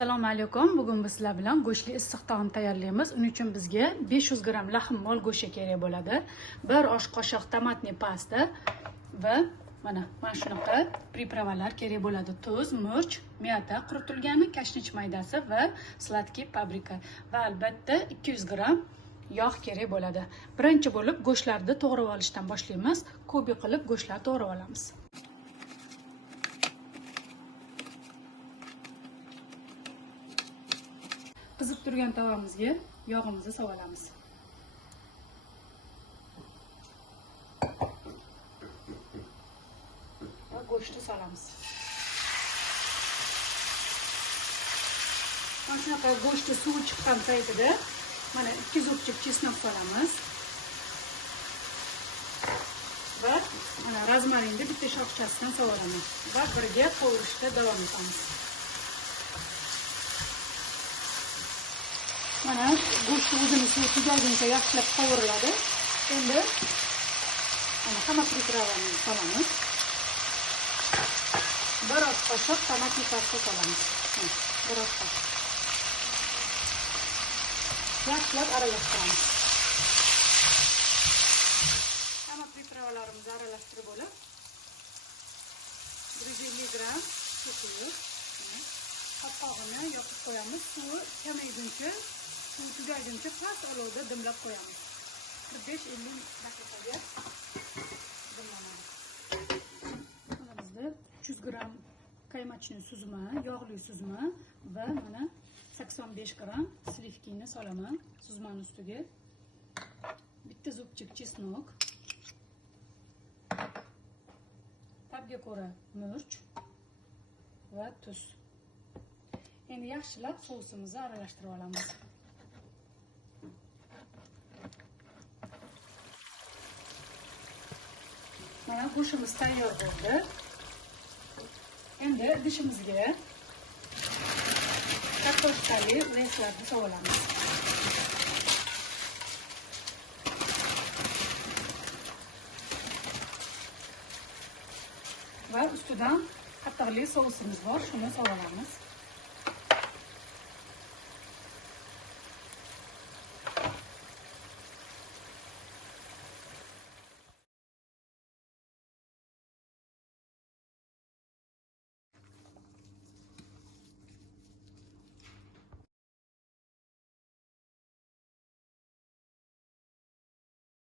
Assalomu alaykum. Bugun biz sizlar bilan go'shtli issiq taom tayyorlaymiz. Uning uchun bizga 500 gram lahm mol go'shti kerak bo'ladi. 1 osh qoshiq tomatli pasta va mana shunaqa pripravalar kerak bo'ladi. Tuz, murch, miyata quritilgani, kashnich maydasi va sladkiy paprika va albatta 200 gram yog' kerak bo'ladi. Birinchi bo'lib go'shtlarni to'g'rab olishdan boshlaymiz. Kubik qilib go'shtlarni to'g'rab olamiz. Qizib turgan tavamizga yog'imizni solamiz. Va go'shtni solamiz. Mana shunaqa go'shtni suvi chiqqan paytida mana 2 zubchik chesnak solamiz. Va mana rozmarinni bitta shoxchasidan sovuramiz va birga qovurishda davom etamiz. Mana go'sht o'zini suvi tugaguncha yaxshilab qovuriladi. Endi mana hamma pripravani solamiz. 1 osh qoshiq tomatli pasta solamiz. 1 osh qoshiq. Yaxshilab aralashtiramiz. Hamma pripravalarimizni aralashtirib olib 150 gram suv qopqog'ini yoqib qo'yamiz. Suvi kamayguncha, suv tugaguncha past olovda dimlab qo'yamiz. 45-50 daqiqaga dimlanadi. Mana bizda 300 gram qaymachni suzma, yog'li suzma va mana 85 gram slivkini solaman suzmani ustiga. Bitta zubchik chesnok. Tabga ko'ra murch va tuz. Endi yaxshilab sousimizni aralashtirib olamiz. Mana go'shtimiz tayyor bo'ldi. Endi idishimizga kartoshkali reslarni solamiz. Va ustidan qatiqli sousimiz bor, shuni solamiz.